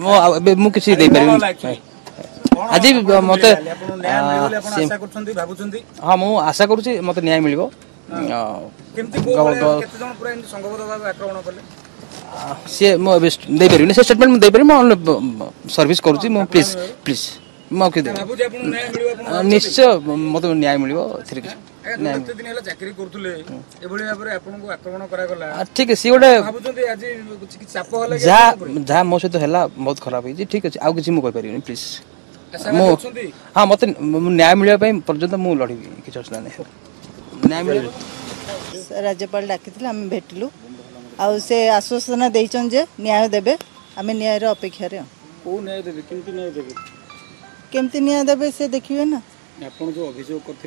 ମୁଁ କିଛି ଦେଇପାରିବିନି आज मत हाँ मुझे आशा करुँच मत न्याय मिल सी मुझे से स्टेटमेंट मुझे सर्विस करुँची प्लीज प्लीज मुझे निश्चय मत न्याय मिल ठीक है सी गोटे जहाँ मो सहित है बहुत खराब होती ठीक अच्छे आउ कि मुझे प्लीज हाँ मत न्याय मिलने पर्यंत मुझे लड़ी किसी असुविधा नहीं न्याय मिल राज्यपाल डाकी आम भेटलु आउ से आश्वासन देचन जे न्याय देबे आम न्याय अपेक्षा केमती न्याय देबे से देखिए ना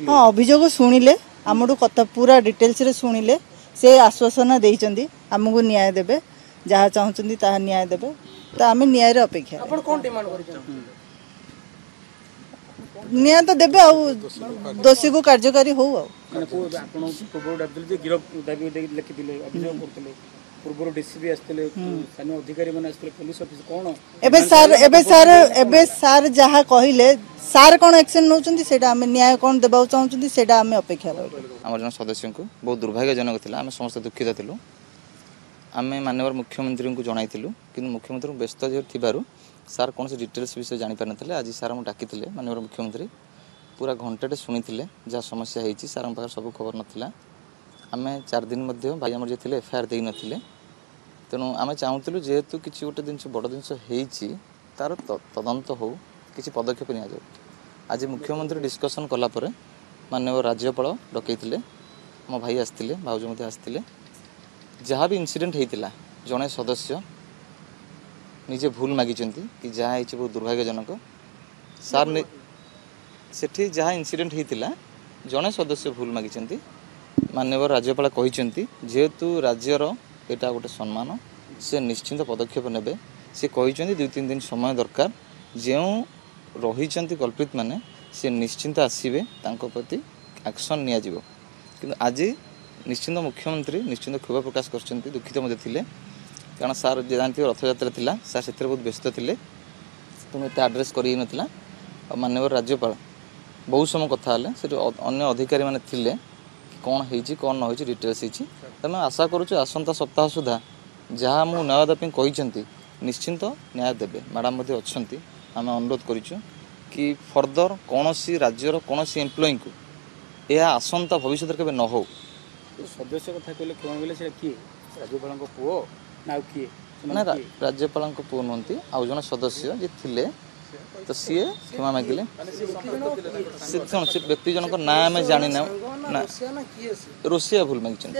हाँ अभियोग शुणिले आमठू कथा पूरा डिटेल्स रे शुणिले से आश्वासन देइचंदी आमको न्याय देबे जहाँ चाहते ताहा न्याय देबे तो आम न्याय अपेक्षा न्याय तो देबे आ दोषी को कार्यकारी हो सार जहाँ कहले सार कौन एक्शन नौचंती सेटा आम न्याय कौन देबा चाहूचंती सेटा आम अपेक्षा आम जन सदस्य को बहुत दुर्भाग्यजनक थिला आम समस्त दुखित थिलु आम माननीय मुख्यमंत्री को जणाइथिलु कि मुख्यमंत्री व्यस्त जे थिबारु सार कौन से डिटेल्स विषय जानी पार नथिले आज सार हम डाकी माननीय मुख्यमंत्री पूरा घंटे शुणी जहाँ समस्या होती सार पाखे सब खबर नाला आम 4 दिन भाई आम जो एफआईआर दे नथिले तेणु आम चाहूलु जेहेतु किसी गोटे जिन बड़ जिन तार तदंत हो किसी पदक्षेप नि आज मुख्यमंत्री डिस्कसन कलापर माननीय राज्यपाल डकईले मो भाई आसते भाउज आसते जहाँ भी इनसीडेंट होता जड़े सदस्य निजे भूल मागिंट कि जहाँ हो बहुत दुर्भाग्यजनक सार सेठी जहाँ इनसीडेंट होता जड़े सदस्य भूल मागिंट माननीय राज्यपाल कहते जेहेतु राज्यर यहाँ गोटे सम्मान से निश्चिंत पदक्षेप ने सी कहते 2-3 दिन समय दरकार जो रही कल्पित माने से निश्चिंत आसवे प्रति एक्शन नियाजिबो किंतु आज निश्चिंत मुख्यमंत्री निश्चिंत क्षोभ प्रकाश कर दुखित मध्य थे कारण सार जानते रथयात्रा थिला सार से बहुत व्यस्त थे तेणु एत आड्रेस कर नाला माननीय राज्यपाल बहुत समय कथा से अन्य अधिकारी मैंने थे कौन होती कौन न होती डिटेल्स होती तेज आशा करुँ आसंता सप्ताह सुधा जहाँ मुझे न्याय देवाई कहते निश्चिंत न्याय देवे मैडम अच्छा आम अनुरोध करूँ कि फर्दर कौन सी राज्यर कौन सी एम्प्लॉय को यह आसंता भविष्य के न हो सदस्य कथा कहले कौन बोले से किए राज्यपाल पुओ ना किए ना राज्यपाल पुओ नुहति आउ जन सदस्य जे थिले तो सी क्षमा मागिले से व्यक्ति जनक ना आम जानी ना रोसिया भूल मागिछन।